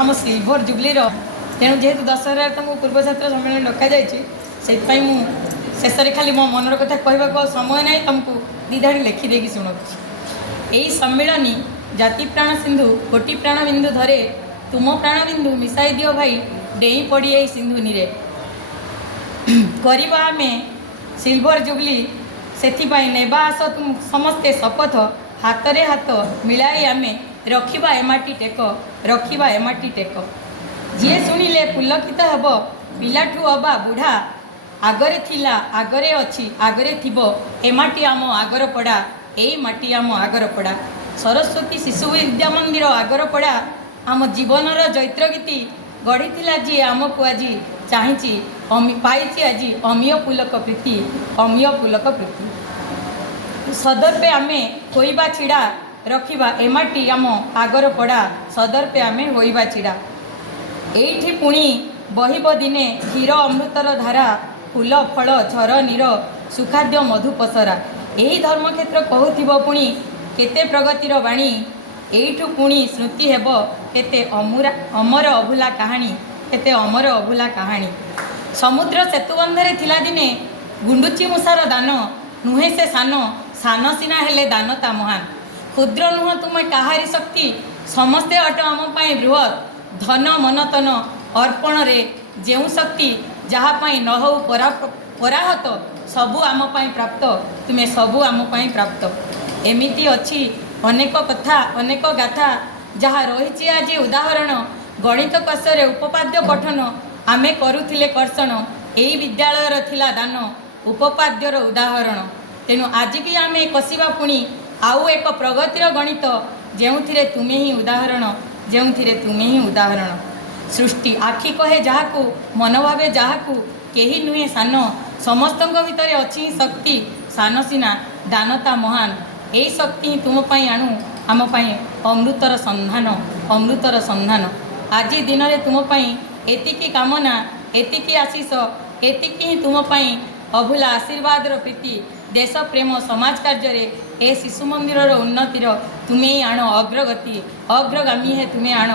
आम सिल्वर जुबलीर तेणु जेहेतु दशहरा तुमको पूर्व छात्र सम्मेलन डक जाइए शेष खाली मो मनर कथा कहवा समय ना तुमको दिधाड़ी लिखिदेकी शुणु यही सम्मिलनी जाति प्राण सिंधु कोटि प्राण बिंदु धरे तुम प्राण बिंदु मिसाई दियो भाई डेई पड़ी यही सिंधुनी रे करवा आम सिल्वर जुबली से नेबा आस तुम समस्ते शपथ हाथ रे हाथ मिलाई आम रखा एमाटी टेक रखा एमाटी टेक जी शुणिले पुलकित हेब पिलाठू अबा बुढ़ा आगरे थिला आगरे अच्छी आगरे थिबो एमाटी आम आगर पड़ा यही माटी आम आगर पड़ा सरस्वती शिशु विद्या मंदिर आगर पड़ा आम जीवनर जैत्र गीति गढ़ी जी आमको आज चाहची पाई आज अमीय पुलक प्रीति अमीय पुलक प्रीति सदर्पे आम होइबा छिड़ा रखिबा एमाटी आम आगर पड़ा सदर्पे आम होइबा छिड़ा एठी पुणी बहिब दिने क्षीर अमृतर धारा फूल फल झर नीर सुखाद्य मधु पसरा यही धर्मक्षेत्र कहूथिब पुणी केते प्रगतिर बाणी एठू पुणी स्मृति हेब केते अमर अभुला कहानी केते अमर अभुला कहानी समुद्र सेतुबंधरे थिला दिने गुंडुची मूषार दान नुहे से सान सान सीना हेले दानता महान क्षुद्र नुह तुम काहारी शक्ति समस्ते अट आम पाई बृहत धन मन तन अर्पण रे जेउ शक्ति जहाँपाई न हो पराहत सबू आम पाई प्राप्त तुम्हें सबू आम पाई प्राप्त एमिति अच्छी अनेक कथा अनेक गाथा जहाँ रही आज उदाहरण गणित कषरे उपपाद्य पठन आमे करुथिले कर्षण यही विद्यालयर थिला दान उपपाद्यर उदाहरण तेणु आज भी आमे कषिबा पुणी आउ एक प्रगतिर गणित जेउथिरे तुमे ही उदाहरण जेउथिरे तुमे ही उदाहरण सृष्टि आखि कहे जहाकू मन भावे जहाकू केही नुहे सान समस्तंक भितर अच्छी शक्ति सान सीना दानता महान यही शक्ति ही तुम पाई आणु आम पाई अमृतर संधान आज दिन में तुम पाई एतिकी कामना एतिकी आशीष एतिकी ही तुम पाई अभुला आशीर्वाद प्रीति देश प्रेम समाज कार्य ए शिशु मंदिर उन्नतिर तुम्हें ही आण अग्रगति अग्रगामी है तुम्हें आण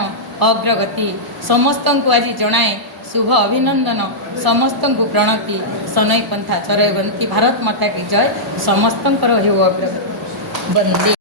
अग्रगति समस्त को आज जनाए शुभ अभिनंदन समस्त को प्रणति सनई पंथा चरय बंती भारत माता की जय समस्त अग्रगति बंदे।